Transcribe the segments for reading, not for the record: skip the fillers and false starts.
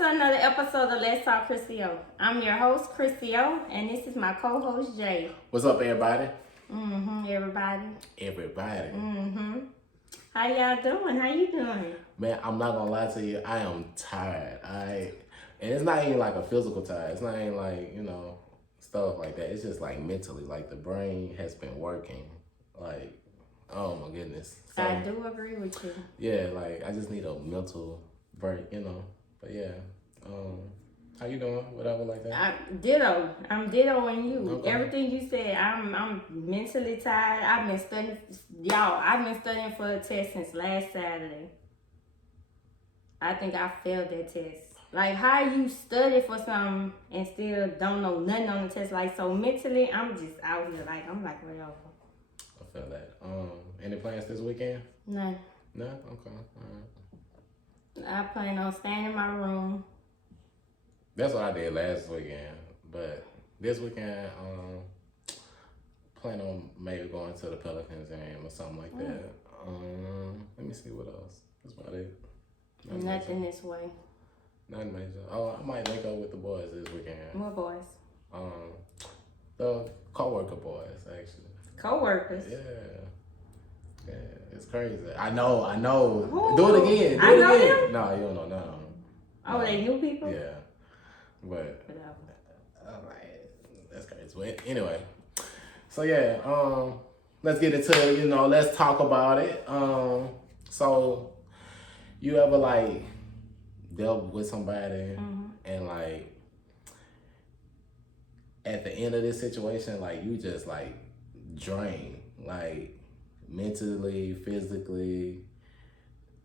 to another episode of Let's Talk KrissyO. I'm your host, KrissyO, and this is my co-host, Jay. What's up, everybody? Everybody. How y'all doing? How you doing? Man, I'm not gonna lie to you. I am tired. And it's not even like a physical tired. It's not even like, stuff like that. It's just like mentally. Like the brain has been working. Like, oh my goodness. So, I do agree with you. Yeah, like I just need a mental break, But yeah. How you doing? Whatever like that. I'm dittoing you. Okay. Everything you said, I'm mentally tired. I've been studying for a test since last Saturday. I think I failed that test. Like how you study for something and still don't know nothing on the test. Like so mentally, I'm just out here. I'm like whatever. I feel that. Any plans this weekend? None. No? Okay. All right. I plan on staying in my room. That's what I did last weekend. But this weekend, plan on maybe going to the Pelicans game or something like that. Let me see what else. That's about it. Nothing this way. Nothing major. Oh, I might link up with the boys this weekend. What boys? The co-worker boys, actually. Co-workers? Yeah, it's crazy. I know. Ooh, do it again. I know them? No, you don't know none of them. Oh, they new people? Yeah. But, alright, that's crazy. But anyway, so yeah, let's get into, let's talk about it. So you ever dealt with somebody and at the end of this situation, you just drain, mentally, physically,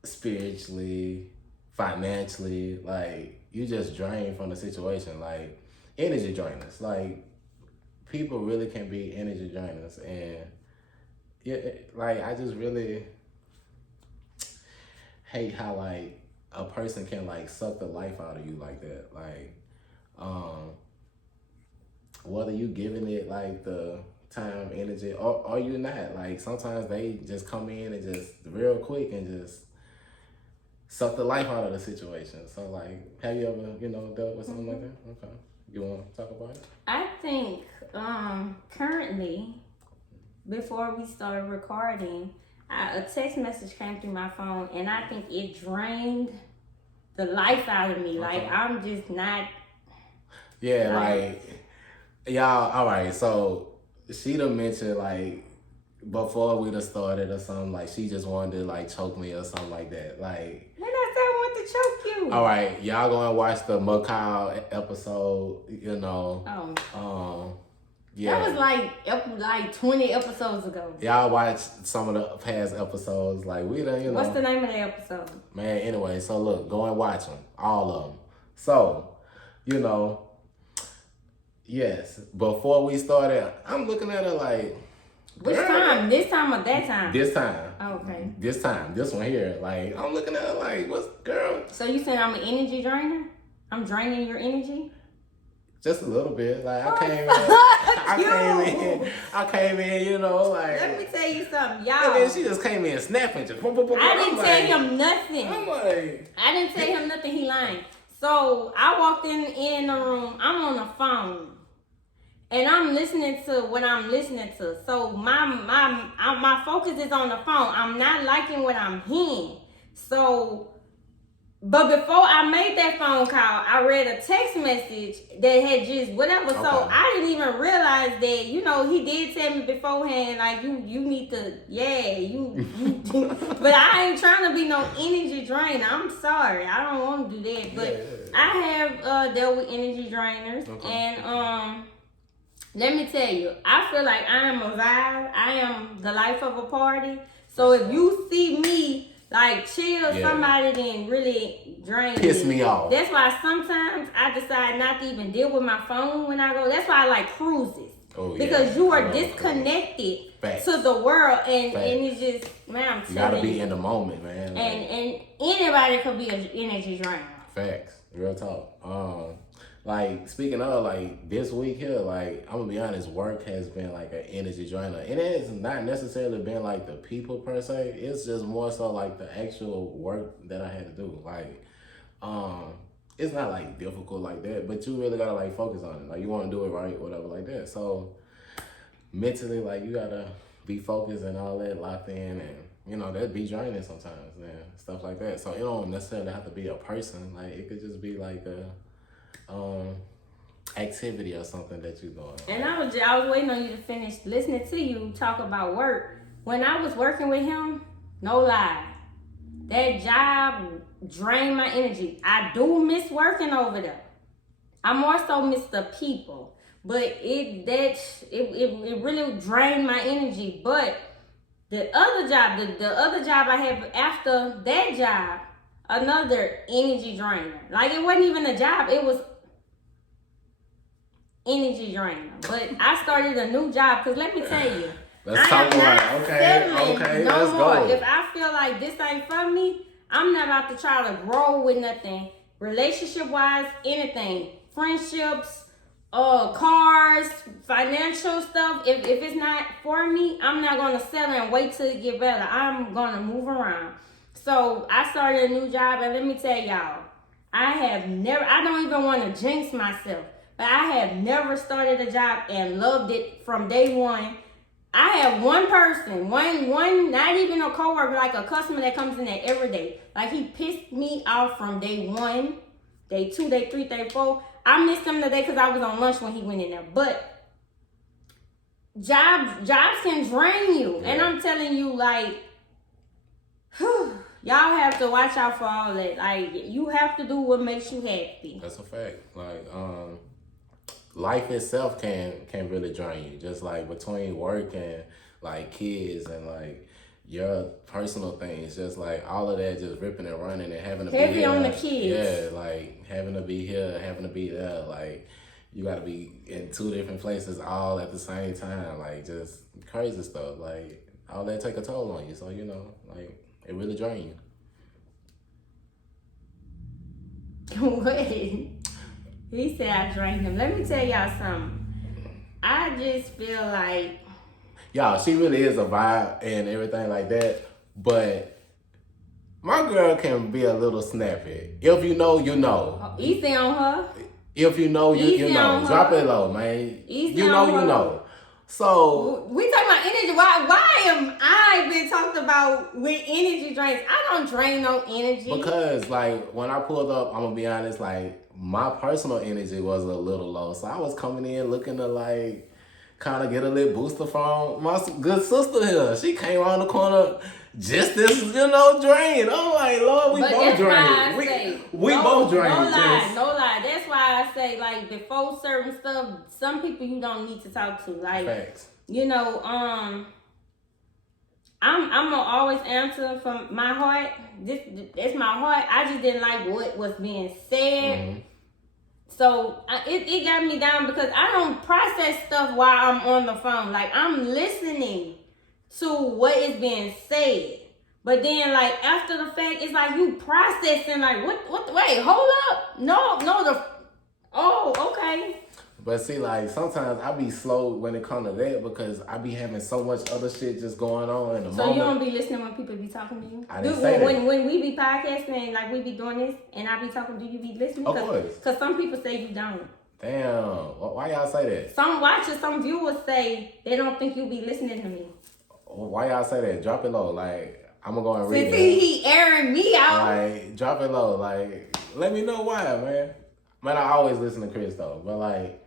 spiritually, financially, you just drain from the situation, energy drainers. People really can be energy drainers, and yeah, I just really hate how a person can suck the life out of you like that. Whether you giving it the time, energy, or you not. Sometimes they just come in and just real quick and just suck the life out of the situation. So have you ever, dealt with something like that? Okay. You want to talk about it? I think currently, before we started recording, a text message came through my phone, and I think it drained the life out of me. Okay. I'm just not. Yeah, y'all. All right. So she done mentioned before we done started or something, she just wanted to choke me or something like that. When I said I want to choke you. All right, y'all go and watch the Macau episode. Yeah. That was 20 episodes ago. Y'all watch some of the past episodes. We done, What's the name of the episode? Man, anyway, so look, go and watch them, all of them. So, yes, before we started, I'm looking at her which time? This time or that time? This time. Oh, okay. This time. This one here. I'm looking at her what's girl? So you saying I'm an energy drainer? I'm draining your energy? Just a little bit. I came in, Let me tell you something, y'all. And then she just came in snapping. Just, boom, boom, boom, I didn't tell him nothing. I didn't tell him nothing. He lying. So I walked in the room. I'm on the phone. And I'm listening to what I'm listening to. So my focus is on the phone. I'm not liking what I'm hearing. So, but before I made that phone call, I read a text message that had just whatever. Okay. So I didn't even realize that, he did tell me beforehand, you need to, but I ain't trying to be no energy drainer. I'm sorry. I don't want to do that. But I have dealt with energy drainers. Okay. And, let me tell you, I feel like I am a vibe. I am the life of a party. So if you see me chill somebody, then really drain piss me off. That's why sometimes I decide not to even deal with my phone when I go. That's why I like cruises. Oh, because you are disconnected to the world, and it's just, man, I'm telling you. You gotta be in the moment, man. And anybody could be an energy drainer. Facts. Real talk. Speaking of, this week here, I'm gonna be honest, work has been an energy drainer. And it has not necessarily been the people per se. It's just more so the actual work that I had to do. it's not like difficult like that, but you really gotta like focus on it. Like you want to do it right, whatever, like that. So mentally, like you gotta be focused and all that, locked in, and you know that'd be draining sometimes, and stuff like that. So it don't necessarily have to be a person. Like it could just be like a activity or something that you're doing. And I was waiting on you to finish listening to you talk about work. When I was working with him, no lie, that job drained my energy. I do miss working over there. I more so miss the people, but it really drained my energy. But the other job, the other job I had after that job, another energy drainer. Like it wasn't even a job; it was energy drainer. But I started a new job because let me tell you, let's talk about it. Okay, no let's more. go. If I feel like this ain't for me, I'm not about to try to grow with nothing. Relationship wise, anything. Friendships, cars, financial stuff. If it's not for me, I'm not gonna settle and wait till it get better. I'm gonna move around. So I started a new job, and let me tell y'all, I don't even want to jinx myself, but I have never started a job and loved it from day one. I have one person, one, not even a coworker, like a customer that comes in there every day. Like he pissed me off from day one, day two, day three, day four. I missed him today because I was on lunch when he went in there. But jobs can drain you. Yeah. And I'm telling you, like, y'all have to watch out for all that. Like, you have to do what makes you happy. That's a fact. Like, life itself can really drain you. Just like between work and like kids and like your personal things, just like all of that, just ripping and running and having to be here on the kids. Yeah, like having to be here, having to be there. Like you got to be in two different places all at the same time. Like just crazy stuff. Like all that take a toll on you. So you know, like it really drain you. Wait. He said I drank him. Let me tell y'all something. I just feel like... Y'all, she really is a vibe and everything like that. But my girl can be a little snappy. If you know, you know. Oh, easy on her. If you know, you know. Drop it low, man. Easy you know, on her. You know. So... We talking about energy. Why am I being talked about with energy drinks? I don't drain no energy. Because, like, when I pulled up, I'm going to be honest, like... My personal energy was a little low, so I was coming in looking to like kind of get a little booster from my good sister here. She came around the corner just this, drained. I'm like, Lord, we both drained. We both drained. No lie. That's why I say like before certain stuff, some people you don't need to talk to. Like, facts. I'm gonna always answer from my heart. It's my heart. I just didn't like what was being said. Mm-hmm. So it got me down because I don't process stuff while I'm on the phone. Like I'm listening to what is being said. But then like after the fact, it's like you processing like what wait, hold up. No, okay. But see, like, sometimes I be slow when it comes to that because I be having so much other shit just going on in the moment. So you don't be listening when people be talking to you? I didn't say that. When we be podcasting and, like, we be doing this and I be talking, do you be listening? Of course. Because some people say you don't. Damn. Why y'all say that? Some watchers, some viewers say they don't think you be listening to me. Why y'all say that? Drop it low. Like, I'm going to go and read it. He airing me out. Like, drop it low. Like, let me know why, man. Man, I always listen to Chris, though. But, like...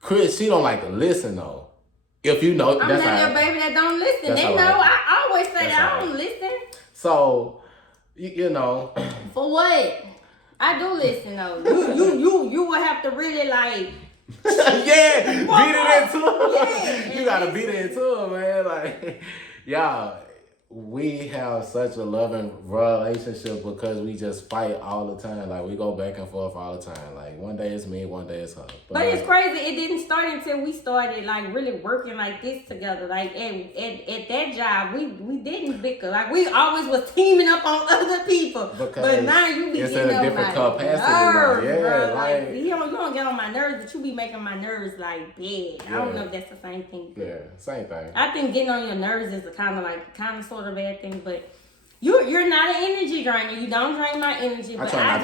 Chris, she don't like to listen though. If you know, I'm that's not your baby that don't listen. They know. Right. I always say that I don't listen. So, you know. For what? I do listen though. You will have to really like. Yeah, beat it into him. Yeah, you gotta beat it into him, man. Like, y'all. We have such a loving relationship because we just fight all the time. Like, we go back and forth all the time. Like, one day it's me, one day it's her. But it's crazy. It didn't start until we started, like, really working like this together. Like, at that job, we didn't bicker. Like, we always was teaming up on other people. But now you be getting on my nerves, bro. Like, you don't get on my nerves, but you be making my nerves, like, bad. Yeah. I don't know if that's the same thing. Yeah, same thing. I think getting on your nerves is a kind of sort of bad thing, but you're not an energy drainer. You don't drain my energy. I But try not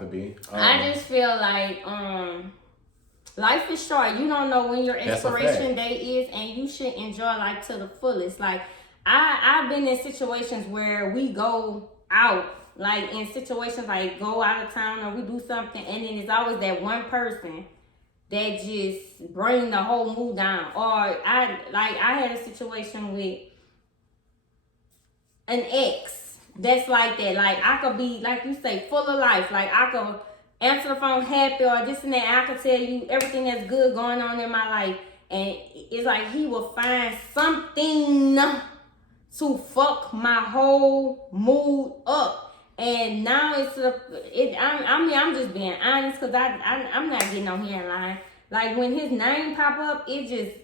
to be. I just feel like life is short. You don't know when your expiration date is, and you should enjoy life to the fullest. Like I've been in situations where we go out, like in situations like go out of town or we do something, and then it's always that one person that just bring the whole mood down. Or I had a situation with an ex that's like that. Like I could be, like you say, full of life. Like I could answer the phone happy or this and that. I could tell you everything that's good going on in my life, and it's like he will find something to fuck my whole mood up. And now I'm just being honest, because I'm not getting on here and lying. Like when his name pop up, it just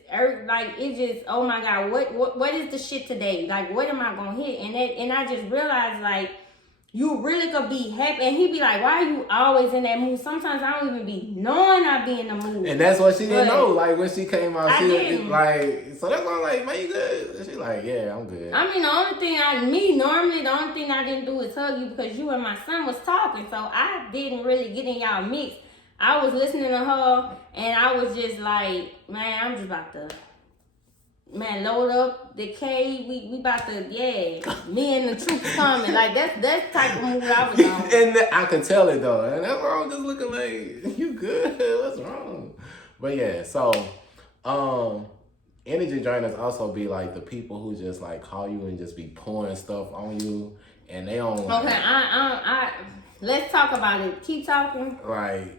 oh my God, what is the shit today? Like what am I gonna hit? And I just realized, like, you really could be happy. And he be like, why are you always in that mood? Sometimes I don't even be knowing I be in the mood. And that's what she didn't know. Like when she came out, she didn't. like, so that's why I'm like, man, you good? And she like, yeah, I'm good. I mean, the only thing I didn't do is hug you, because you and my son was talking. So I didn't really get in y'all mix. I was listening to her, and I was just like, man, I'm just about to, load up the K. We about to, me and the troops coming. Like, that's type of mood I was on. And I could tell it, though. And that's why I'm just looking like, you good? What's wrong? But, yeah, so, energy drainers also be, like, the people who just, like, call you and just be pouring stuff on you, and they don't, like... Okay, let's talk about it. Keep talking. Like,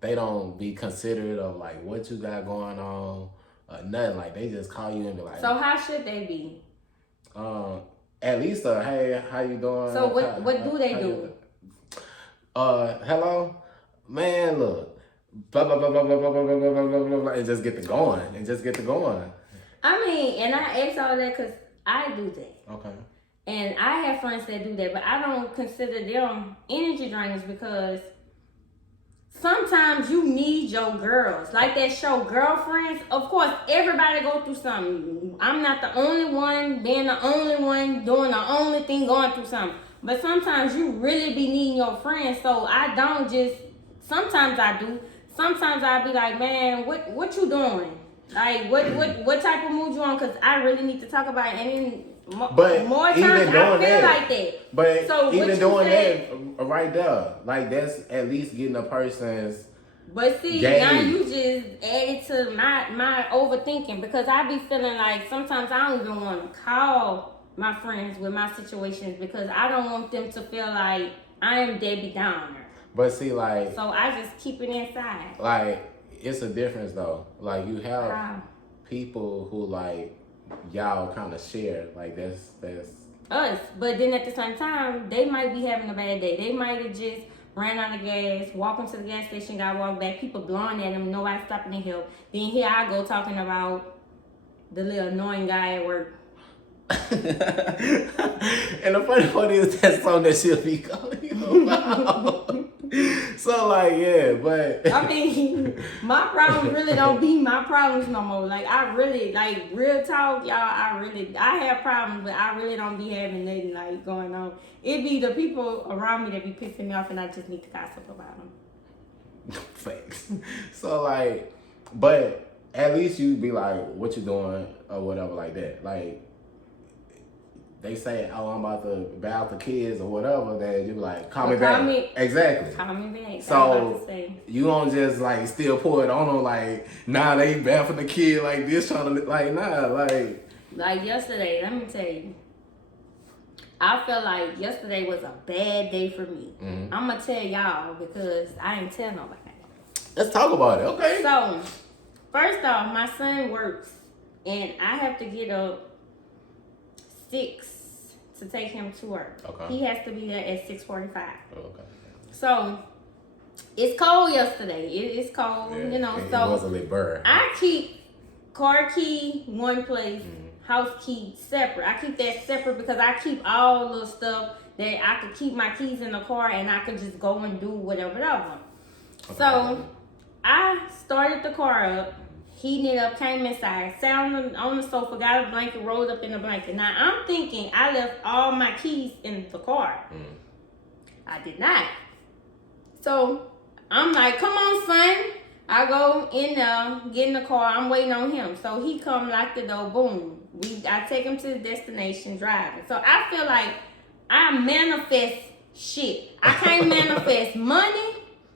they don't be considerate of, like, what you got going on. Nothing. Like, they just call you and be like... So how should they be? At least hey, how you doing? So what do they do? Hello? Man, look. Blah, blah, blah, blah, blah, blah, blah, blah, blah, blah, blah, blah, and just get to going. I mean, and I ask all that because I do that. Okay. And I have friends that do that, but I don't consider them energy drainers, because sometimes you need your girls. Like that show, Girlfriends. Of course, everybody go through something. I'm not the only one being the only one doing the only thing going through something. But sometimes you really be needing your friends. So I don't just, sometimes I do. Sometimes I be like, man, what you doing? Like, what type of mood you on? Because I really need to talk about it. And then more times I feel like that. But so even doing that right there, like that's at least getting a person's. But see, gauge. Now you just added to my overthinking, because I be feeling like sometimes I don't even want to call my friends with my situations, because I don't want them to feel like I am Debbie Downer. But see, like, so I just keep it inside. Like, it's a difference though. Like you have people who like y'all kind of share. Like that's us. But then at the same time, they might be having a bad day. They might have just ran out of gas, walking to the gas station, got walked back, people blowing at them, nobody stopping to help. Then here I go talking about the little annoying guy at work. And the funny part is that song that she'll be calling you about. So like, yeah, but I mean, my problems really don't be my problems no more. Like I really, like real talk, y'all. I have problems, but I really don't be having nothing like going on. It be the people around me that be pissing me off, and I just need to gossip about them. Thanks. So like, but at least you be like, what you doing or whatever like that. Like they say, oh, I'm about to bath the kids or whatever, that you be like, call me back. Exactly. Call me back. So you don't just like still pour it on them like, nah, they bathing the kid like this, trying to like, nah, like yesterday. Let me tell you, I felt like yesterday was a bad day for me. Mm-hmm. I'm gonna tell y'all because I ain't tell nobody. Let's talk about it, okay? So first off, my son works, and I have to get up 6 to take him to work. Okay. He has to be there at 6:45. Okay. So it's cold yesterday. It's cold, yeah, you know. It so was a little burr. I keep car key one place, house key separate. I keep that separate because I keep all the stuff that I could keep my keys in the car, and I could just go and do whatever. Okay. So I started the car up. heating it up, came inside, sat on the sofa, got a blanket, rolled up in the blanket. Now I'm thinking I left all my keys in the car. I did not. So I'm like, come on, son. I go in there, get in the car. I'm waiting on him. So he come, lock the door, boom. I take him to the destination driving. So I feel like I manifest shit. I can't manifest money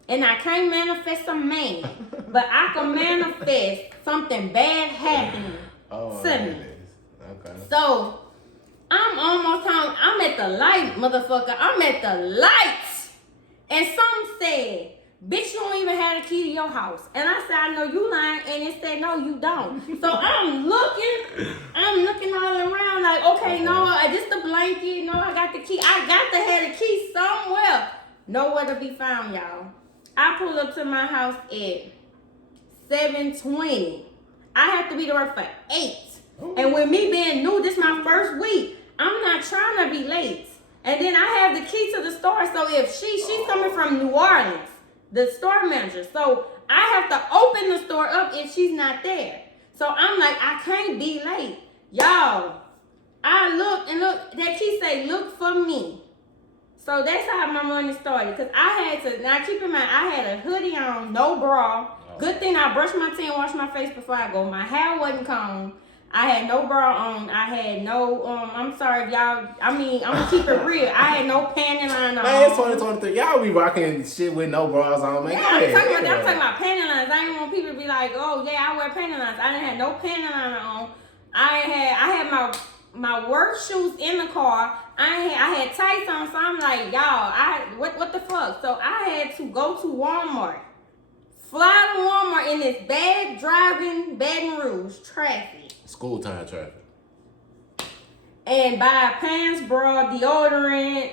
and I can't manifest a man. But I can manifest something bad happening to me. Okay. So I'm almost home. I'm at the light, motherfucker. I'm at the lights. And some said, bitch, you don't even have the key to your house. And I said, I know you lying. And it said, no, you don't. So I'm looking all around like, okay, no, this the blanket. No, I got the key. I got to have the key somewhere. Nowhere to be found, y'all. I pull up to my house at 7:20. I have to be to work for 8. Ooh. And with me being new, this my first week, I'm not trying to be late. And then I have the key to the store. So if she's coming from New Orleans, the store manager. So I have to open the store up if she's not there. So I'm like, I can't be late. Y'all, I look and look. That key say, look for me. So that's how my morning started. Because I had to, now keep in mind, I had a hoodie on, no bra. Good thing I brushed my teeth and washed my face before I go. My hair wasn't combed. I had no bra on. I had no, I'm sorry if y'all, I mean, I'm going to keep it real. I had no panty line on. Man, it's 2023. Y'all be rocking shit with no bras on, man. Yeah, I'm talking about panty lines. I didn't want people to be like, oh, yeah, I wear panty lines. I didn't have no panty line on. I had my work shoes in the car. I had tights on, so I'm like, y'all, what the fuck? So I had to go to Walmart. Fly to Walmart in this bad driving Baton Rouge traffic. School time traffic. And buy pants, bra, deodorant,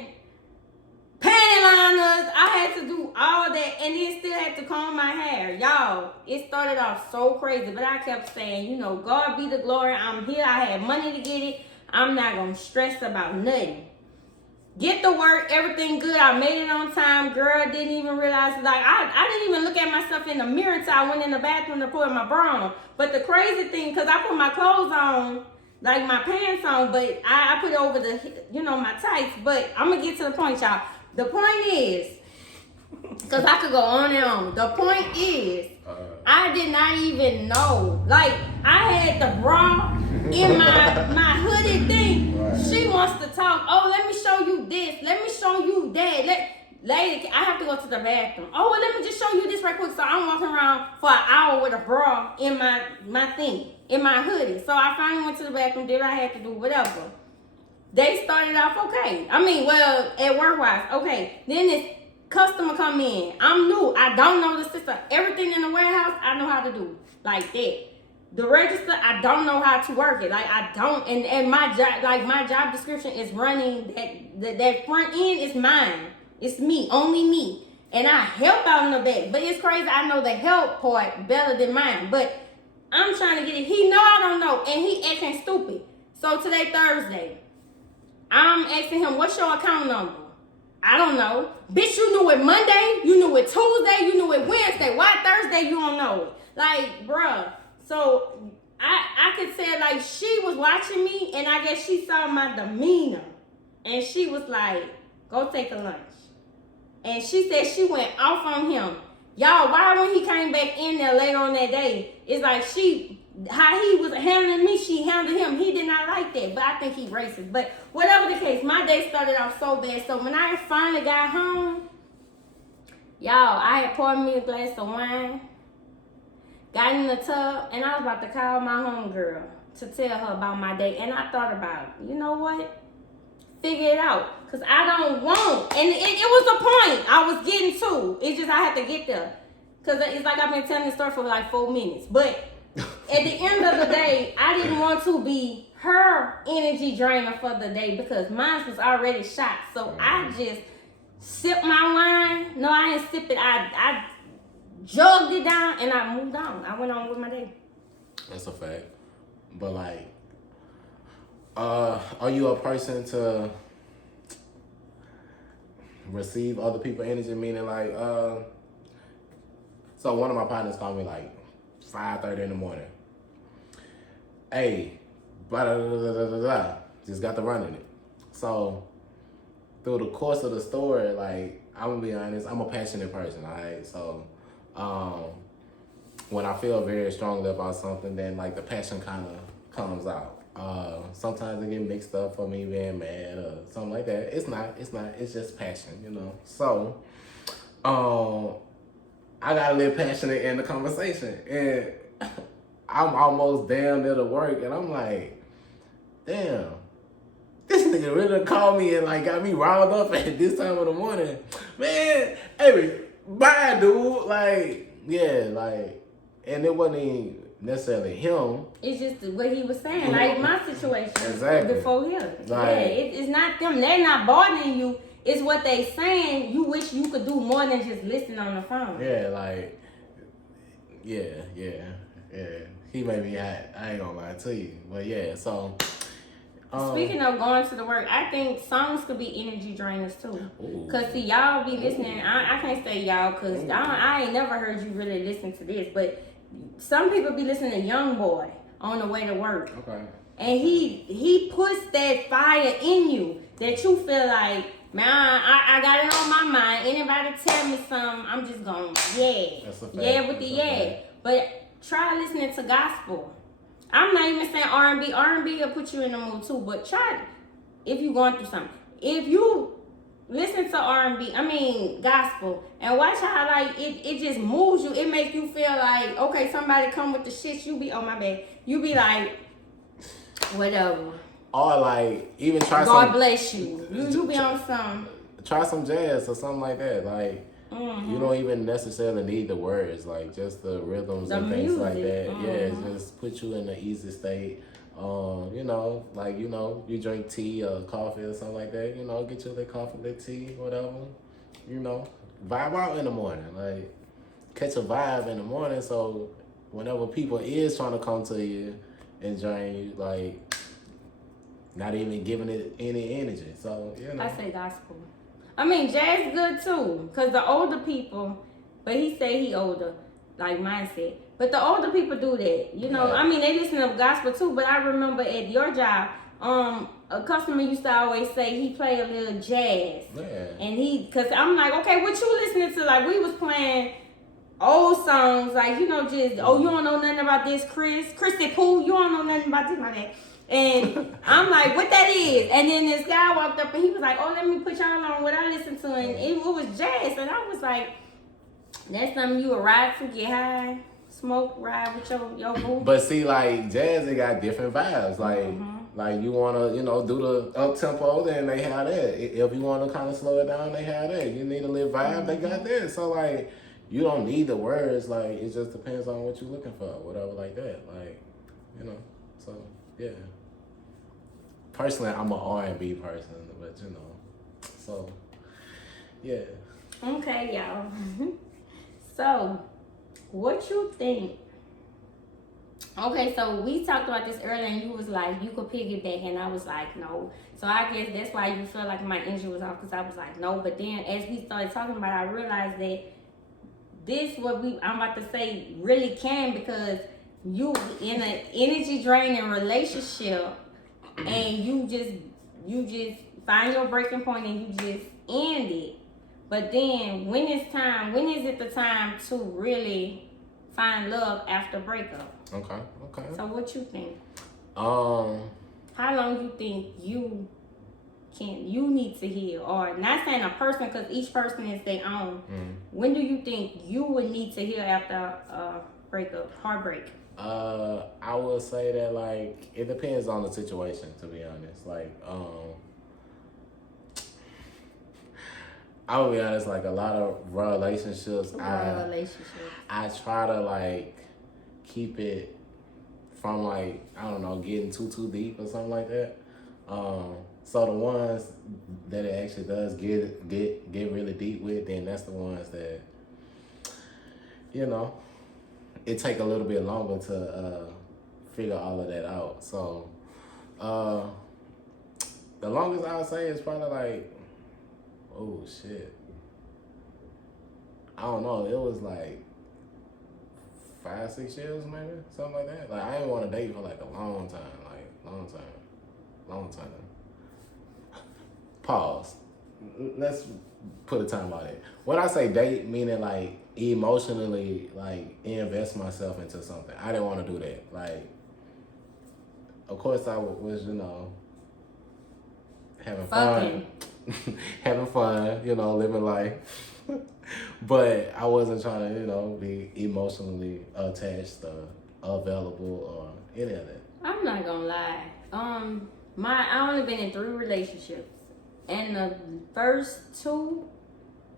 panty liners. I had to do all that and then still had to comb my hair. Y'all, it started off so crazy, but I kept saying, you know, God be the glory. I'm here. I had money to get it. I'm not going to stress about nothing. Get to work, everything good. I made it on time. Girl, didn't even realize, like, I didn't even look at myself in the mirror until I went in the bathroom to put my bra on. But the crazy thing, because I put my clothes on, like my pants on, but I put it over the, you know, my tights. But I'm going to get to the point, y'all. The point is, because I could go on and on. The point is, I did not even know. Like, I had the bra in my hoodie thing. Right. She wants to talk. Oh, let me show you this. Let me show you that. Lady, I have to go to the bathroom. Oh, well, let me just show you this right quick. So I'm walking around for an hour with a bra in my thing, in my hoodie. So I finally went to the bathroom, did what I had to do, whatever. They started off okay. I mean, well, at work-wise, okay. Then this customer come in. I'm new. I don't know the system. Everything in the warehouse, I know how to do. Like that. The register, I don't know how to work it. Like, I don't. And my job, like, my job description is running that front end is mine. It's me, only me. And I help out in the back. But it's crazy. I know the help part better than mine. But I'm trying to get it. He know I don't know. And he acting stupid. So today, Thursday, I'm asking him, what's your account number? I don't know. Bitch, you knew it Monday. You knew it Tuesday. You knew it Wednesday. Why Thursday you don't know it? Like, bruh. So I could say, like, she was watching me, and I guess she saw my demeanor. And she was like, go take a lunch. And she said she went off on him. Y'all, why when he came back in there later on that day, it's like how he was handling me, she handled him. He did not like that, but I think he racist. But whatever the case, my day started off so bad. So when I finally got home, y'all, I had poured me a glass of wine, got in the tub, and I was about to call my homegirl to tell her about my day. And I thought about, you know what? Figure it out. Because I don't want. And it was the point I was getting to. It's just I had to get there. Because it's like I've been telling the story for like 4 minutes. But at the end of the day, I didn't want to be her energy drainer for the day because mine was already shot. So I just sipped my wine. No, I didn't sip it. I jugged it down and I moved on. I went on with my day. That's a fact. But like, are you a person to receive other people's energy? Meaning like, so one of my partners called me like 5:30 in the morning. Hey, blah, blah, blah, blah, blah, blah, blah. Just got to running it. So through the course of the story, like, I'm gonna be honest, I'm a passionate person, all right? So when I feel very strongly about something, then like the passion kind of comes out. Sometimes it get mixed up for me being mad or something like that. It's not, it's just passion, you know? So I got a little passionate in the conversation, and I'm almost down there to work, and I'm like, damn, this nigga really called me and like got me riled up at this time of the morning. Man, hey, bye, dude. Like, yeah, like, and it wasn't even necessarily him. It's just what he was saying, like my situation Exactly. before him. Like, yeah, it's not them. They're not bothering you. It's what they saying. You wish you could do more than just listen on the phone. Yeah, like, yeah. He made me hot. I ain't gonna lie to you, but yeah. So, speaking of going to the work, I think songs could be energy drainers too. Ooh. Cause see, y'all be listening. I can't say y'all, cause I ain't never heard you really listen to this, but some people be listening to Young Boy on the way to work. Okay. And he puts that fire in you that you feel like, man, I got it on my mind. Anybody tell me something, I'm just going, yeah. That's a fact. Yeah with the yeah. But try listening to gospel. I'm not even saying R&B. R&B will put you in the mood too. But try, if you're going through something. If you listen to R&B, gospel, and watch how like it just moves you. It makes you feel like, okay, somebody come with the shit. You be, oh my bad. You be like, whatever. Or like even try God bless you. You be on some. Try some jazz or something like that. Like you don't even necessarily need the words, like just the rhythms and things like that. Yeah, it just put you in an easy state. You know, like you drink tea or coffee or something like that. You know, get you the coffee, the tea, whatever. You know, vibe out in the morning. Like catch a vibe in the morning. So whenever people is trying to come to you and drain you, like not even giving it any energy. So you know, I say gospel. Jazz good too, cause the older people, but he say he older, like mindset. But the older people do that, you know. Yeah. They listen to gospel too. But I remember at your job, a customer used to always say he play a little jazz, and cause I'm like, okay, what you listening to? Like we was playing old songs, like you know, just you don't know nothing about this, KrissyO, you don't know nothing about this, my dad. And I'm like, what that is? And then this guy walked up and he was like, oh, let me put y'all on what I listen to. And it was jazz. And I was like, that's something you would ride to, get high, smoke, ride with your boo. But see, like jazz, they got different vibes. Like, like you wanna, do the up tempo, then they have that. If you wanna kind of slow it down, they have that. You need a little vibe, they got that. So like, you don't need the words. Like, it just depends on what you're looking for, whatever, like that. Like, So yeah. Personally, I'm an R&B person, but so yeah. Okay, y'all. So, what you think? Okay, so we talked about this earlier, and you was like, you could piggyback, and I was like, no. So I guess that's why you feel like my energy was off, because I was like, no. But then as we started talking about it, I realized that this I'm about to say really can, because you in an energy draining relationship, and you just find your breaking point and you just end it. But then when is it the time to really find love after breakup? Okay. So what you think? How long you think you need to heal? Or not saying a person, because each person is their own. When do you think you would need to heal after a breakup, heartbreak? I would say that like it depends on the situation, to be honest. Like, I would be honest, like a lot of relationships, I try to like keep it from like, I don't know, getting too deep or something like that. So the ones that it actually does get really deep with, then that's the ones that, it take a little bit longer to figure all of that out. So the longest I would say is probably like, oh shit, I don't know, it was like 5-6 years, maybe something like that. Like I didn't want to date for like a long time, long time. Pause. Let's put a time on it. When I say date, meaning like emotionally, like invest myself into something. I didn't want to do that. Like, of course, I was, having fun, having fun, living life. But I wasn't trying to, be emotionally attached or available or any of that. I'm not gonna lie. I only been in 3 relationships, and the first 2,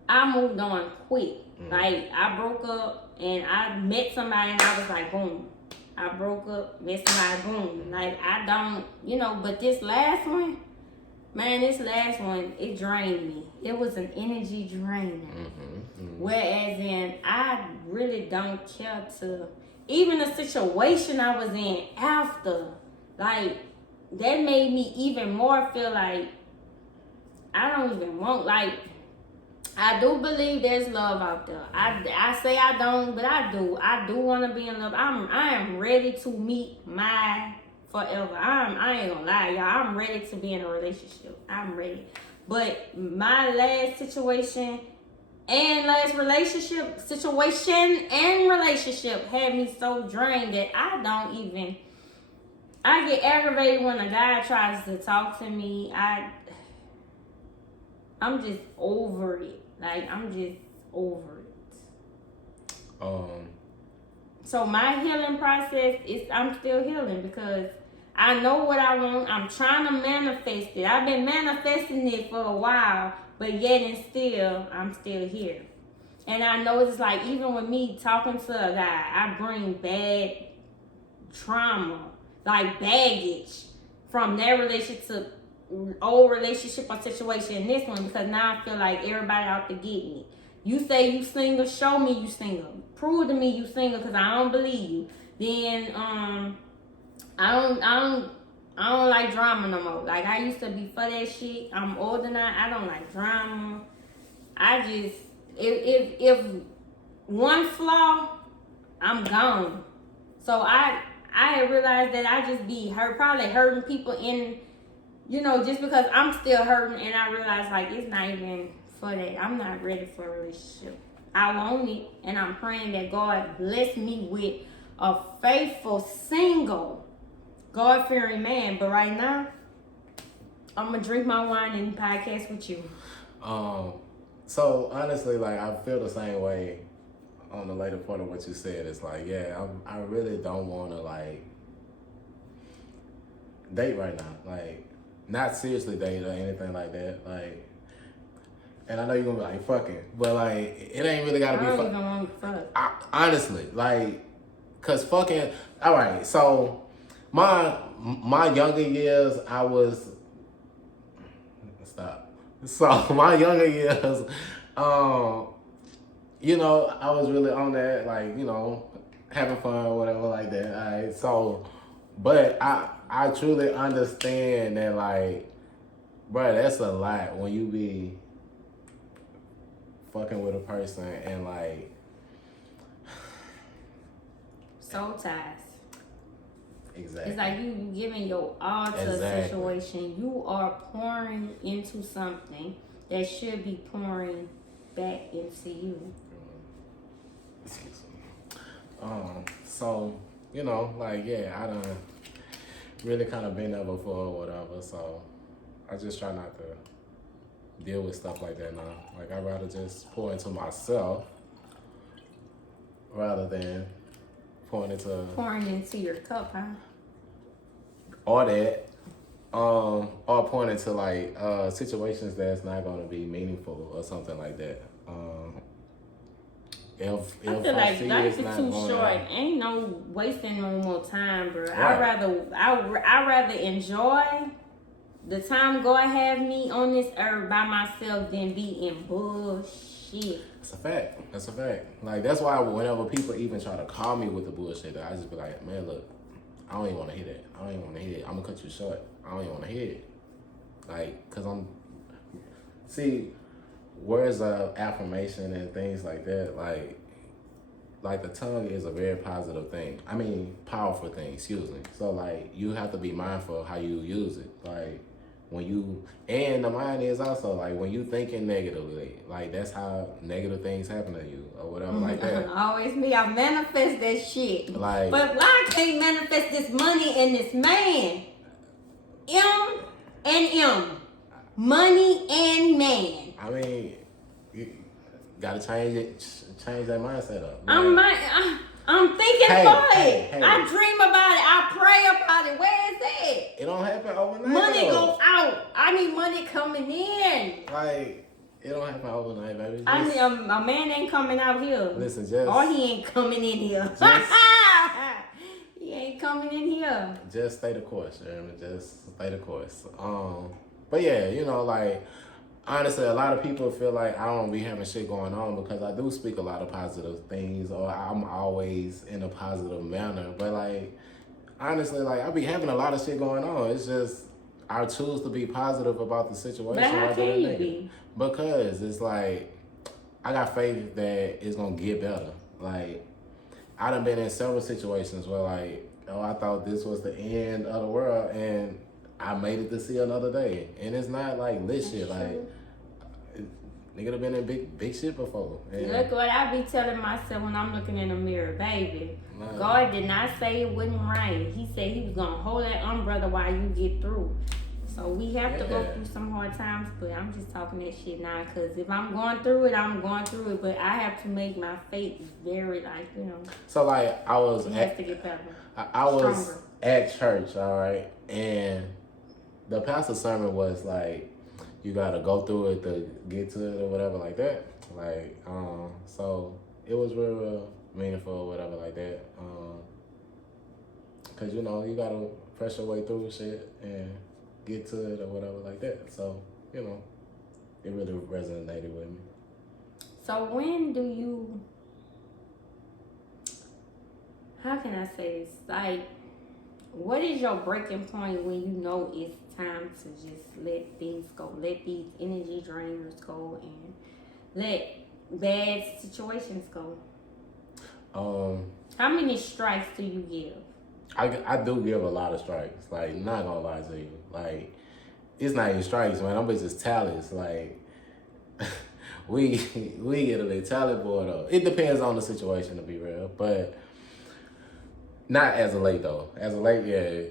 I moved on quick. Like I broke up and I met somebody and I was like, boom. I broke up, met somebody, boom. Like I don't, but this last one, man, it drained me. It was an energy drainer. Whereas I really don't care to, even the situation I was in after, like, that made me even more feel like I don't even want, like, I do believe there's love out there. I say I don't, but I do. I do want to be in love. I am ready to meet my forever. I ain't gonna lie, y'all. I'm ready to be in a relationship. I'm ready. But my last situation and relationship had me so drained that I get aggravated when a guy tries to talk to me. I'm just over it. Like, I'm just over it. So my healing process I'm still healing because I know what I want. I'm trying to manifest it. I've been manifesting it for a while, but yet and still, I'm still here. And I know it's like, even with me talking to a guy, I bring bad trauma, like baggage from that relationship, old relationship or situation, in this one, because now I feel like everybody out to get me. You say you single, show me you single. Prove to me you single, because I don't believe you. Then I don't like drama no more. Like, I used to be for that shit. I'm older now. I don't like drama. I just, if one flaw, I'm gone. So I realized that I just be probably hurting people in, just because I'm still hurting, and I realized, like, it's not even for that. I'm not ready for a relationship. I want it, and I'm praying that God bless me with a faithful, single, God-fearing man. But right now, I'm going to drink my wine and podcast with you. So, honestly, like, I feel the same way on the later part of what you said. It's like, yeah, I really don't want to, like, date right now. Like, not seriously date or anything like that. Like, and I know you're going to be like, fucking. But, like, it ain't really got to be fucking. I don't even want to fuck. Honestly, like, because fucking, all right, so my younger years, I was, stop. So, my younger years, I was really on that, like, having fun or whatever like that. All right, so, but I truly understand that, like, bro, that's a lot when you be fucking with a person and, like, soul ties. Exactly. It's like you giving your all to a situation. You are pouring into something that should be pouring back into you. So, like, yeah, I done really kind of been there before or whatever, so I just try not to deal with stuff like that now. Like, I'd rather just pour into myself rather than pouring into your cup, huh? Or that, or pouring into, like, situations that's not going to be meaningful or something like that. I feel like life is too short. Ain't no wasting no more time, bro. Right. I rather enjoy the time God have me on this earth by myself than be in bullshit. That's a fact. Like, that's why whenever people even try to call me with the bullshit, I just be like, man, look, I don't even want to hear that. I'm gonna cut you short. I don't even want to hear it. Like, cause words of affirmation and things like that, like, like the tongue is a very positive thing. I mean, powerful thing. Excuse me. So like you have to be mindful of how you use it. Like when you and the mind is also like when you thinking negatively. Like that's how negative things happen to you or whatever like that. Always me. I manifest that shit. Like, but why I can't manifest this money and this man? M. Money and man. I mean, you gotta change that mindset up. I'm thinking about it. Hey. I dream about it. I pray about it. Where is that? It don't happen overnight. Money goes out. I need money coming in. Like, it don't happen overnight, baby. I mean, a man ain't coming out here. Listen, just... Or he ain't coming in here. He ain't coming in here. Just stay the course, Jeremy. Just stay the course. But yeah, you know, like, honestly, a lot of people feel like I don't be having shit going on because I do speak a lot of positive things or I'm always in a positive manner. But, like, honestly, like, I be having a lot of shit going on. It's just I choose to be positive about the situation. But how can you be? Because it's like I got faith that it's going to get better. Like, I done been in several situations where, like, I thought this was the end of the world, and I made it to see another day. And it's not, like, lit shit. Like, nigga done been in big shit before. And look what I be telling myself when I'm looking in the mirror. Baby, God did not say it wouldn't rain. He said he was going to hold that umbrella while you get through. So we have to go through some hard times, but I'm just talking that shit now because if I'm going through it, I'm going through it. But I have to make my faith very, like, you know. So, like, it has to get better. I was at church, all right, and the pastor's sermon was like, you gotta go through it to get to it or whatever like that. Like, so it was real meaningful or whatever like that. Cause you know, you gotta press your way through shit and get to it or whatever like that. So, you know, it really resonated with me. So when do you, how can I say this? Like, what is your breaking point when you know it's time to just let things go, let these energy drainers go, and let bad situations go? How many strikes do you give? I do give a lot of strikes. Like, not gonna lie to you. Like, it's not even strikes, man. I'm just tallies. Like, we get a little tally board though. It depends on the situation, to be real, but not as of late though. As of late, yeah,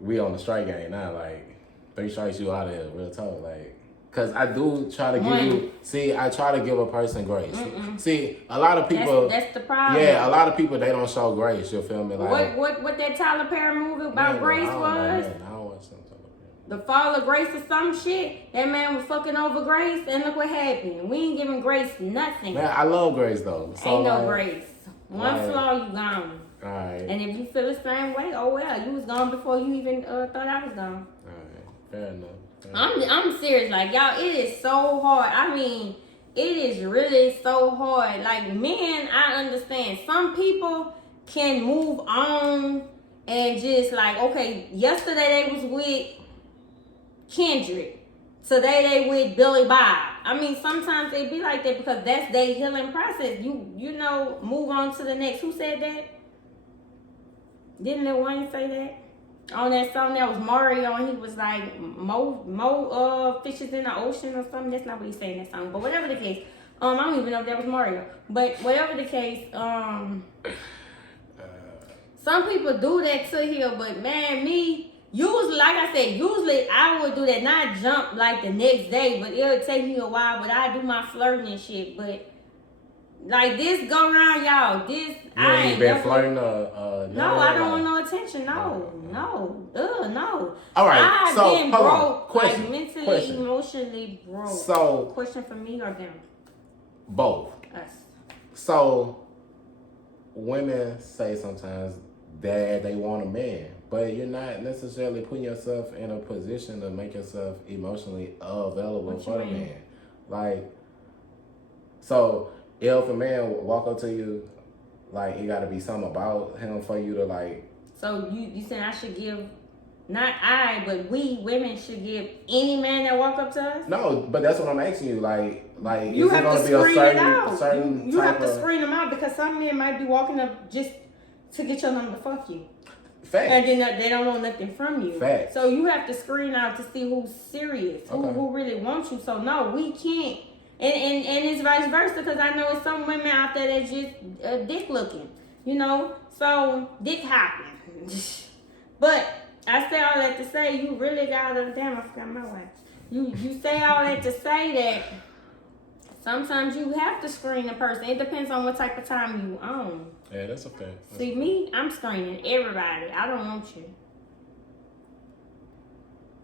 we on the strike game now. Like, 3 strikes, you out of here, real talk. Like, cause I do try to give you. See, I try to give a person grace. See, a lot of people. That's the problem. Yeah, a lot of people, they don't show grace. You feel me? Like, what that Tyler Perry movie about grace was? I don't watch something. The Fall of Grace or some shit. That man was fucking over Grace, and look what happened. We ain't giving Grace nothing. Man, I love Grace though. So, ain't no Grace. One flaw, you gone. Alright. And if you feel the same way, oh well, you was gone before you even thought I was gone. Alright, fair enough. I'm serious, like, y'all, it is so hard. I mean, it is really so hard. Like, men, I understand. Some people can move on and just like, okay, yesterday they was with Kendrick. Today they with Billy Bob. I mean, sometimes it be like that because that's their healing process. You know, move on to the next. Who said that? Didn't Lil Wayne say that? On that song that was Mario, and he was like, more fishes in the ocean or something. That's not what he said in that song. But whatever the case, I don't even know if that was Mario. But whatever the case, some people do that to here, but man, me, usually, like I said, usually I would do that, not jump like the next day, but it'll take me a while, but I do my flirting and shit, but like this go around, y'all, this, I ain't been flirting no, I don't want no attention, no. All right, I've so, been hold broke, on. Question, like mentally, question. emotionally broke. So, question for me or them? Both. Us. So, women say sometimes that they want a man, but you're not necessarily putting yourself in a position to make yourself emotionally available for the man. Like, so if a man walk up to you, like, it got to be something about him for you to like. So you saying I should give but we women should give any man that walk up to us. No, but that's what I'm asking you. Like you is it have gonna to be a screen it out. certain You have type to of screen them out because some men might be walking up just to get your number to fuck you. facts. And then they don't want nothing from you. Facts. So you have to screen out to see who's serious, who really wants you. So no, we can't. And it's vice versa because I know it's some women out there that just dick looking, you know. So dick hopping. But I say all that to say you really gotta. Damn, I forgot my wife. You say all that to say that sometimes you have to screen a person. It depends on what type of time you own. Yeah, that's okay. See, me, I'm screening everybody. I don't want you.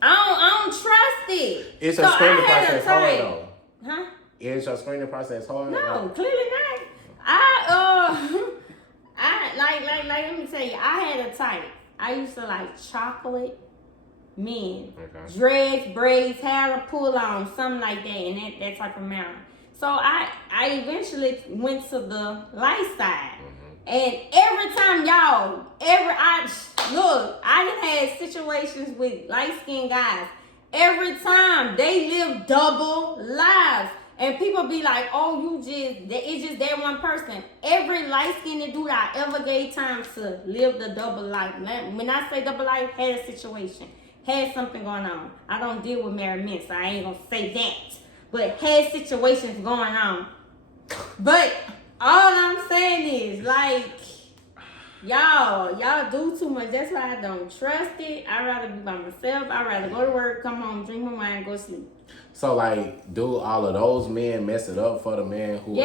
I don't trust it. It's a screening process hard though. Huh? Is your screening process hard? No, clearly not. Let me tell you, I had a type. I used to like chocolate men. Okay. Dreads, braids, hair to pull on, something like that, and that type of man. So I eventually went to the light side. And every time I had situations with light-skinned guys. Every time they live double lives. And people be like, oh, it's just that one person. Every light-skinned dude I ever gave time to live the double life. When I say double life, had a situation. Had something going on. I don't deal with married men, so I ain't gonna say that. But had situations going on. But all I'm saying is, like, y'all do too much. That's why I don't trust it. I'd rather be by myself. I'd rather go to work, come home, drink my wine, go sleep. So, like, do all of those men mess it up for the man who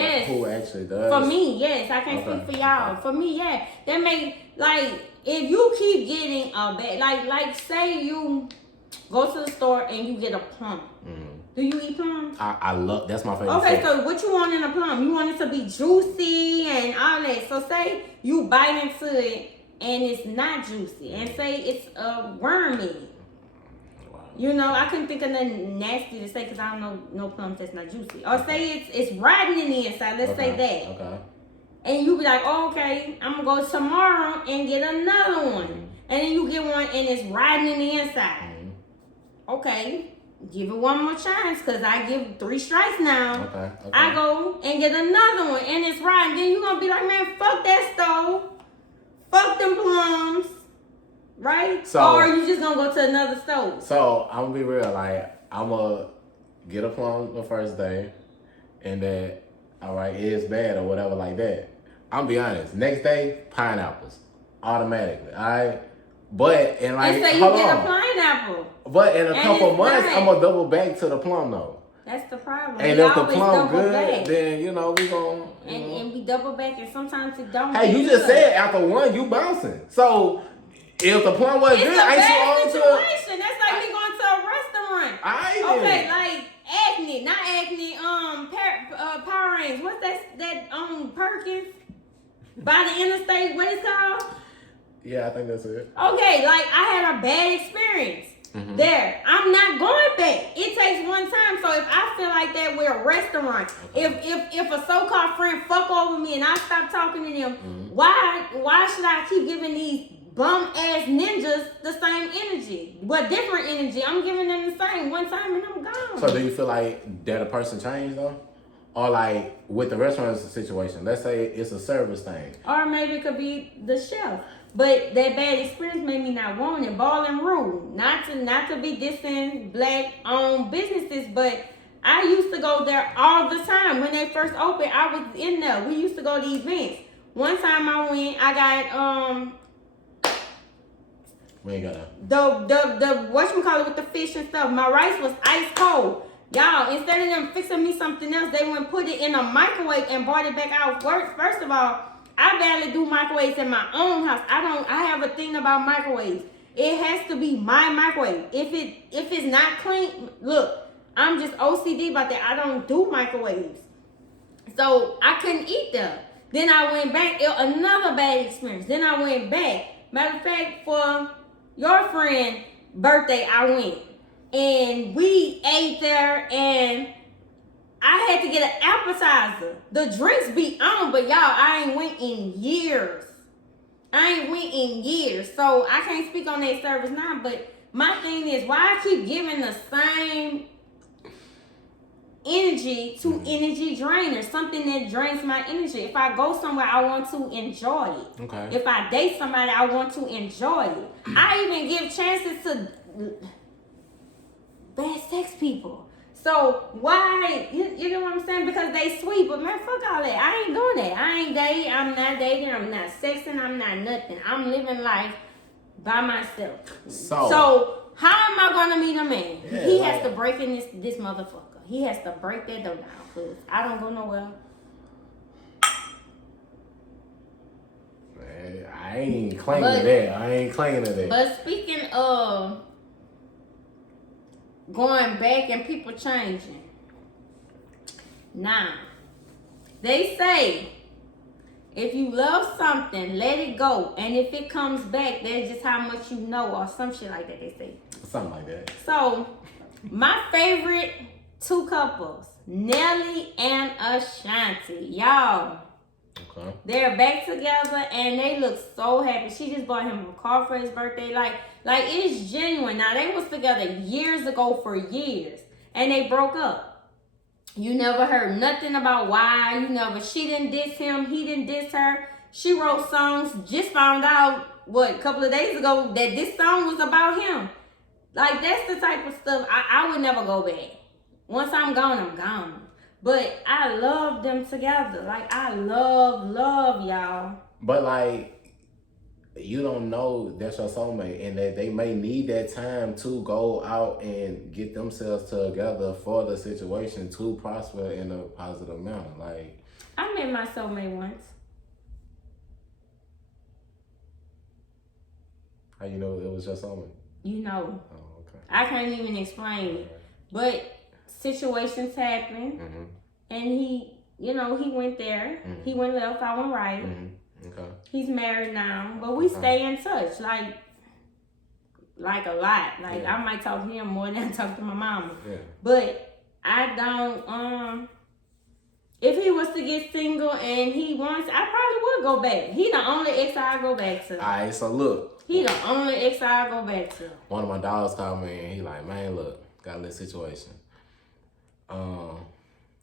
actually does? For me, yes. I can't speak for y'all. Okay. For me, yeah. That make, like, if you keep getting a bad, like say you go to the store and you get a plum. Mm-hmm. Do you eat plums? I love, that's my favorite. Okay, so what you want in a plum? You want it to be juicy and all that. So say you bite into it and it's not juicy. And say it's wormy. You know, I couldn't think of nothing nasty to say because I don't know no plums that's not juicy. Or say it's rotten in the inside. Let's say that. Okay. And you be like, oh, okay, I'm going to go tomorrow and get another one. Mm-hmm. And then you get one and it's rotten in the inside. Mm-hmm. Okay. Give it one more chance because I give 3 strikes now. Okay. I go and get another one and it's rotten. Then you're going to be like, man, fuck that stove. Fuck them plums. Right? So, or are you just gonna go to another stove? So I'm gonna be real, like I'm gonna get a plum the first day, and then all right, it's bad or whatever like that. I'm be honest. Next day, pineapples, automatically. All right, but and like and say you get a pineapple. But in a couple months, I'm gonna double back to the plum though. That's the problem. And if the plum good, then you know we gonna and we double back, and sometimes it don't. Hey, you just said after one you bouncing, so. If the plum was good, I ain't bad situation. That's like me going to a restaurant. Okay, like acne, not acne. Power Rangers. What's that? Perkins by the interstate. What is called? Yeah, I think that's it. Okay, like I had a bad experience there. I'm not going back. It takes one time. So if I feel like that, we're a restaurant. Okay. If a so-called friend fuck over me and I stop talking to them, why should I keep giving these bum ass ninjas the same energy, but different energy? I'm giving them the same one time and I'm gone. So do you feel like that a person changed though? Or like with the restaurant situation, let's say it's a service thing. Or maybe it could be the chef. But that bad experience made me not want it. Ball and rule. Not to be dissing black owned businesses, but I used to go there all the time. When they first opened, I was in there. We used to go to events. One time I went, I got we ain't got the whatchamacallit with the fish and stuff. My rice was ice cold. Y'all, instead of them fixing me something else, they went put it in a microwave and brought it back out. First of all, I barely do microwaves in my own house. I have a thing about microwaves. It has to be my microwave. If it's not clean, look, I'm just OCD about that. I don't do microwaves. So I couldn't eat them. Then I went back, another bad experience. Then I went back. Matter of fact, for your friend's birthday, I went. And we ate there and I had to get an appetizer. The drinks be on, but y'all, I ain't went in years. So I can't speak on their service now, but my thing is why I keep giving the same energy to energy drainers, something that drains my energy. If I go somewhere, I want to enjoy it. Okay. If I date somebody, I want to enjoy it. I even give chances to bad sex people. So why, you know what I'm saying? Because they sweet, but man, fuck all that. I ain't doing that. I ain't dating. I'm not dating. I'm not sexing. I'm not nothing. I'm living life by myself. So how am I gonna meet a man? Yeah, He has to break in this motherfucker. He has to break that door down, cause I don't go nowhere. Man, I ain't claiming that. I ain't claiming that. But speaking of going back and people changing, now they say if you love something, let it go, and if it comes back, that's just how much you know, or some shit like that. They say something like that. So my favorite 2 couples, Nelly and Ashanti, y'all. Okay. They're back together and they look so happy. She just bought him a car for his birthday. Like it's genuine. Now they was together years ago for years and they broke up. You never heard nothing about why. She didn't diss him. He didn't diss her. She wrote songs. Just found out a couple of days ago that this song was about him. Like that's the type of stuff I would never go back. Once I'm gone, I'm gone. But I love them together. Like, I love y'all. But, like, you don't know that's your soulmate. And that they may need that time to go out and get themselves together for the situation to prosper in a positive manner. Like, I met my soulmate once. How you know it was your soulmate? You know. Oh, okay. I can't even explain it. But situations happen, and he went there. He went left, I went right. Okay. He's married now, but we stay in touch, like a lot. Like I might talk to him more than I talk to my mama. Yeah. But I don't. If he was to get single and he wants, I probably would go back. He the only ex I go back to. All right, so look. He the only ex I go back to. One of my dogs called me and he like, man, look, got a little situation.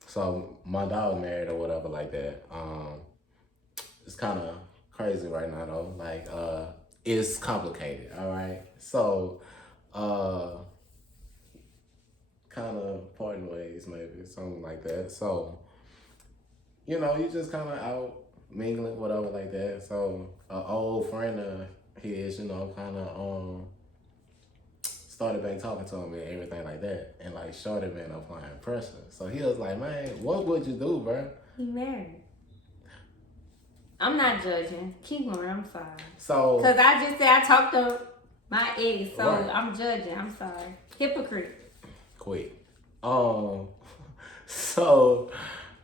So my dog married or whatever like that. It's kind of crazy right now though. Like, it's complicated. All right. So, kind of parting ways, maybe something like that. So, you just kind of out mingling, whatever like that. So, an old friend of his, kind of started back talking to him and everything like that. And like shorty been applying pressure. So he was like, man, what would you do, bro? He married. I'm not judging. Keep going, I'm sorry. So because I just said I talked to my ex, so right. I'm judging. I'm sorry. Hypocrite. Quick. So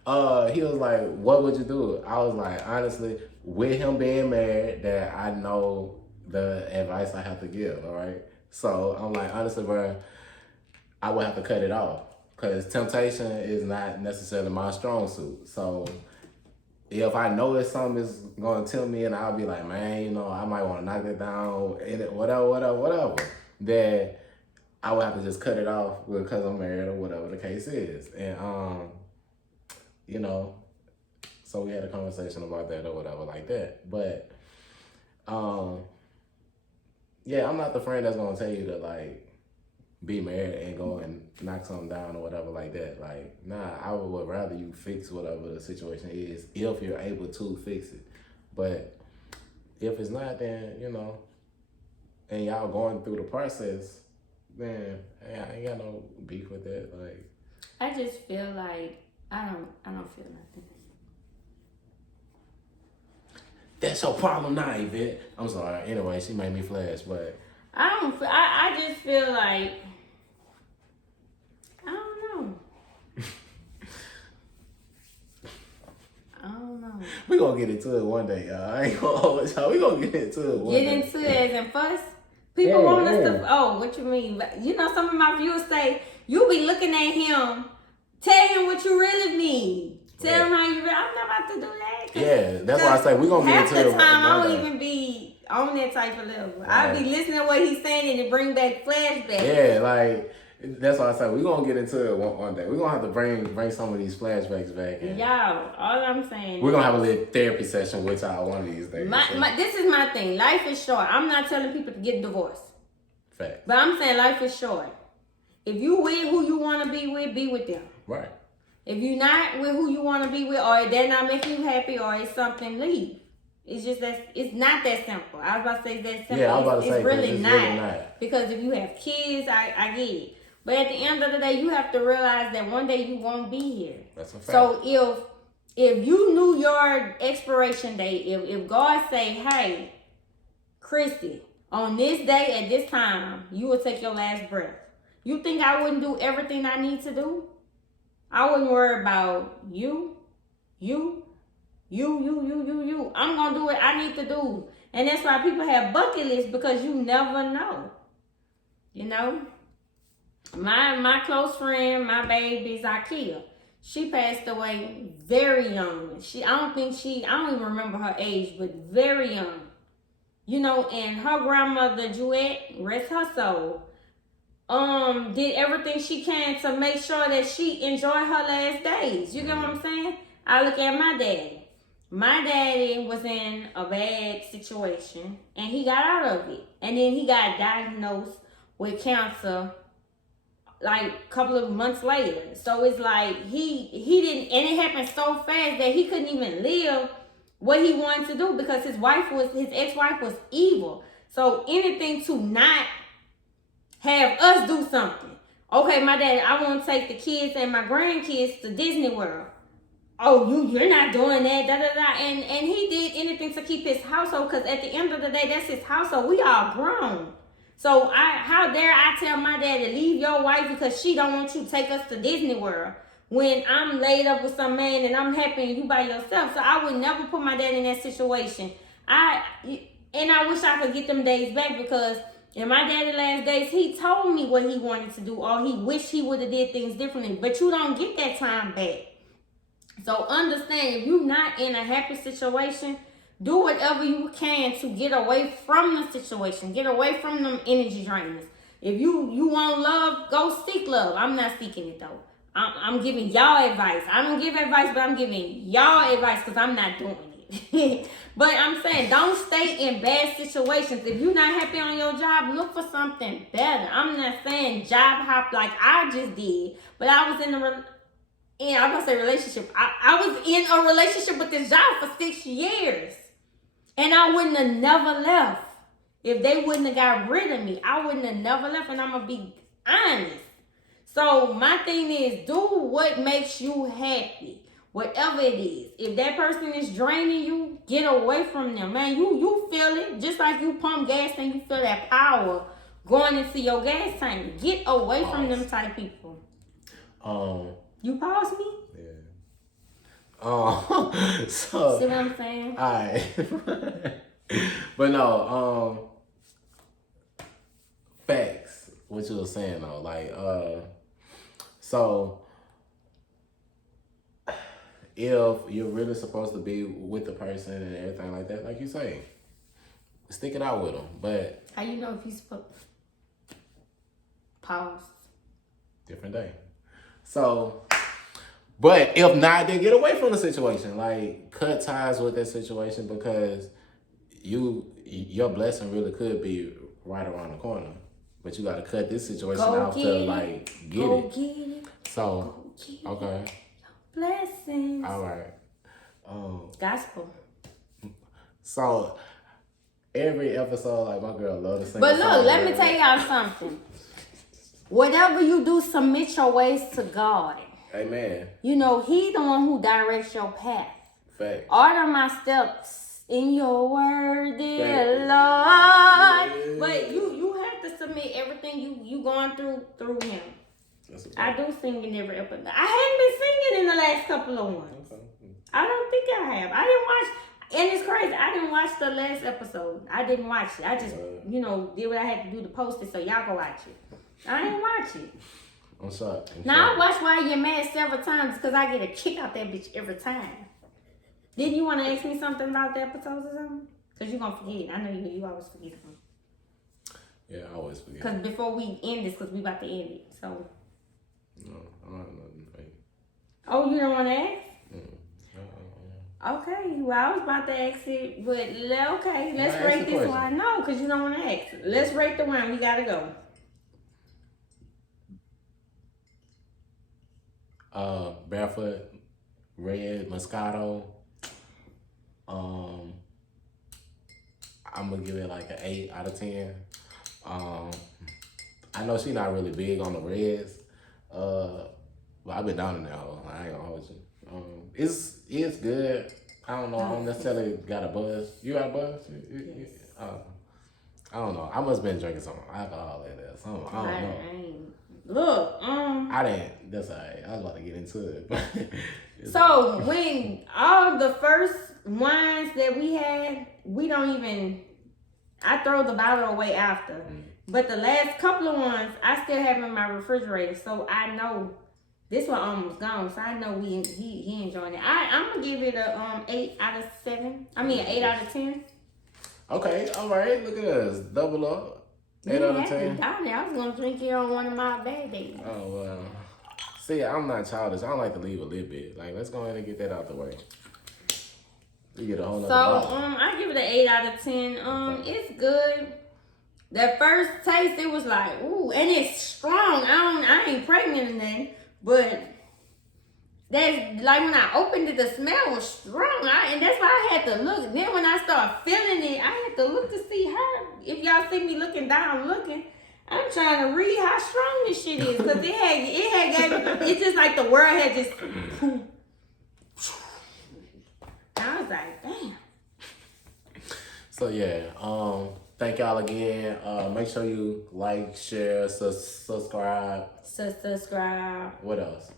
he was like, what would you do? I was like, honestly, with him being married, that I know the advice I have to give, all right? So I'm like, honestly, bro, I would have to cut it off because temptation is not necessarily my strong suit. So if I know it's something is going to tell me and I'll be like, man, I might want to knock it down, and whatever, that I would have to just cut it off because I'm married or whatever the case is. And, so we had a conversation about that or whatever like that. But, yeah, I'm not the friend that's gonna tell you to like be married and go and knock something down or whatever like that. Like, nah, I would rather you fix whatever the situation is if you're able to fix it. But if it's not, then and y'all going through the process, then I ain't got no beef with that. Like, I just feel like I don't feel nothing. That's your problem now, Yvette. I'm sorry. Anyway, she made me flash, but I just feel like I don't know. We gonna get into it one day, y'all. I ain't gonna hold y'all. We gonna get into it one day. Get into it as in fuss? People want us to, what you mean? Some of my viewers say, you be looking at him, tell him what you really need. Tell them how you feel. I'm not about to do that. Yeah, that's why I say we're gonna get into it. Half the time, I don't even be on that type of level. Right. I be listening to what he's saying and it bring back flashbacks. Yeah, like that's why I say we're gonna get into it one day. We're gonna have to bring some of these flashbacks back. Y'all, all I'm saying, we're gonna have a little therapy session with y'all one of these days. This is my thing. Life is short. I'm not telling people to get divorced. Fact. But I'm saying life is short. If you with who you want to be with them. Right. If you're not with who you want to be with, or they're not making you happy, or it's something, leave. It's just that it's not that simple. I was about to say that simple. Yeah, I was about to say it's really really not. Because if you have kids, I get it. But at the end of the day, you have to realize that one day you won't be here. That's a fact. So if you knew your expiration date, if God say, hey, Krissy, on this day at this time, you will take your last breath. You think I wouldn't do everything I need to do? I wouldn't worry about you. I'm going to do what I need to do. And that's why people have bucket lists, because you never know. You know? My close friend, my baby, Zakia, she passed away very young. I don't even remember her age, but very young. You know, and her grandmother, Jewette, rest her soul, did everything she can to make sure that she enjoyed her last days. You get what I'm saying? I look at my daddy. My daddy was in a bad situation, and he got out of it. And then he got diagnosed with cancer like a couple of months later. So it's like he didn't, and it happened so fast that he couldn't even live what he wanted to do, because his ex-wife was evil. So anything to not have us do something. Okay, my dad, I want to take the kids and my grandkids to Disney World. Oh, you're not doing that, da da da. And he did anything to keep his household, because at the end of the day, that's his household. We all grown. So how dare I tell my dad to leave your wife because she don't want you to take us to Disney World when I'm laid up with some man and I'm happy and you by yourself. So I would never put my dad in that situation. I wish I could get them days back, because in my daddy's last days, he told me what he wanted to do, or he wished he would have did things differently. But you don't get that time back. So understand, if you're not in a happy situation, do whatever you can to get away from the situation. Get away from them energy drainers. If you want love, go seek love. I'm not seeking it though. I'm giving y'all advice. I don't give advice, but I'm giving y'all advice because I'm not doing it. But I'm saying, don't stay in bad situations. If you're not happy on your job, look for something better. I'm not saying job hop like I just did, but I was in I'm gonna say relationship. I was in a relationship with this job for 6 years. And I wouldn't have never left. If they wouldn't have got rid of me, I wouldn't have never left. And I'm going to be honest. So my thing is, do what makes you happy. Whatever it is. If that person is draining you, get away from them. Man, you feel it. Just like you pump gas and you feel that power going into your gas tank. Get away from them type people. You pause me? Yeah. So see what I'm saying? Alright. But no, facts, what you were saying though, like, so if you're really supposed to be with the person and everything like that, like you say, stick it out with them. But how you know if you supposed pause? Different day. So, but if not, then get away from the situation. Like, cut ties with that situation, because your blessing really could be right around the corner. But you got to cut this situation out to like get it. So, okay. Blessings. All right. Gospel. So every episode, like, my girl love to sing. But look, let me tell y'all something. Whatever you do, submit your ways to God. Amen. You know, He the one who directs your path. Facts. Order my steps in your word, dear Lord. Yeah. But you have to submit everything you going through Him. I do sing in every episode. I hadn't been singing in the last couple of ones. Okay. I don't think I have. I didn't watch, and it's crazy. I didn't watch the last episode. I didn't watch it. I just, did what I had to do to post it, so y'all go watch it. I didn't watch it. I'm shocked. Now I watch Why You're Mad several times because I get a kick out that bitch every time. Didn't you want to ask me something about the episodes or something? Because you're going to forget. I know you always forget them. Yeah, I always forget. Because before we end this, because we about to end it. So. No, I don't have nothing for you. Oh, you don't want to ask? Mm-mm. Okay, well, I was about to ask it, but okay, let's rate this one. No, because you don't want to ask. Let's rate the wine. We got to go. Barefoot, Red, Moscato. I'm gonna give it like an 8 out of 10. I know she's not really big on the reds. But I've been down in that hole. I ain't gonna hold you. It's good. I don't know. I don't necessarily got a buzz. You got a buzz? Yes. I don't know. I must have been drinking some alcohol in there. Something. I don't know. Look, I didn't. That's all right. I was about to get into it. So when all the first wines that we had, we don't even. I throw the bottle away after. Mm. But the last couple of ones, I still have in my refrigerator, so I know this one almost gone. So I know he enjoying it. I'm gonna give it a 8 out of 7. I mean, an 8 out of 10. Okay, all right. Look at us, double up. 8 out of 10. I was gonna drink it on one of my bad days. Oh well. See, I'm not childish. I don't like to leave a little bit. Like, let's go ahead and get that out the way. You get a whole nother bottle. I give it an 8 out of 10. Okay. It's good. That first taste, it was like, ooh, and it's strong. I ain't pregnant or nothing, but that's like when I opened it, the smell was strong. And that's why I had to look. Then when I started feeling it, I had to look to see how. If y'all see me looking down, I'm trying to read how strong this shit is, because it's just like the world had just. I was like, damn. So yeah, thank y'all again. Make sure you like, share, subscribe. Subscribe. What else?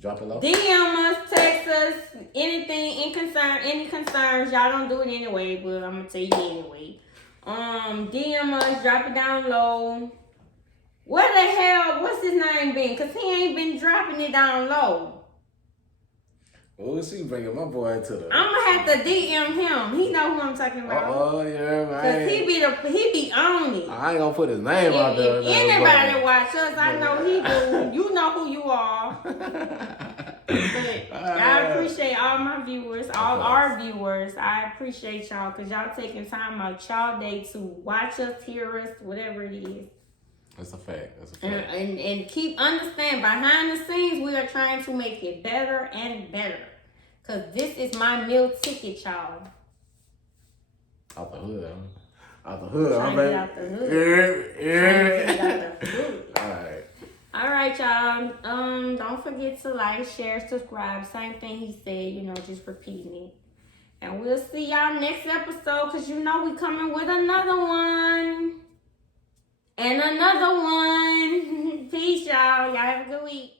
Drop it low. DM us, text us, any concerns. Y'all don't do it anyway, but I'm gonna tell you anyway. DM us, drop it down low. Where the hell, what's his name been? Cause he ain't been dropping it down low. Oh, she bringing my boy to the. I'm gonna have to DM him. He know who I'm talking about. Oh yeah, man. Cause he be on it. I ain't gonna put his name out there. If anybody watch us, I know he do. You know who you are. But I appreciate all my viewers, all our viewers. I appreciate y'all because y'all taking time out y'all day to watch us, hear us, whatever it is. That's a fact. And keep understand, behind the scenes, we are trying to make it better and better. Because this is my meal ticket, y'all. Out the hood, huh? Out the hood, I'm ready. Out the hood. Yeah. All right, y'all. Don't forget to like, share, subscribe. Same thing he said, just repeating it. And we'll see y'all next episode, because we coming with another one. And another one. Peace, y'all. Y'all have a good week.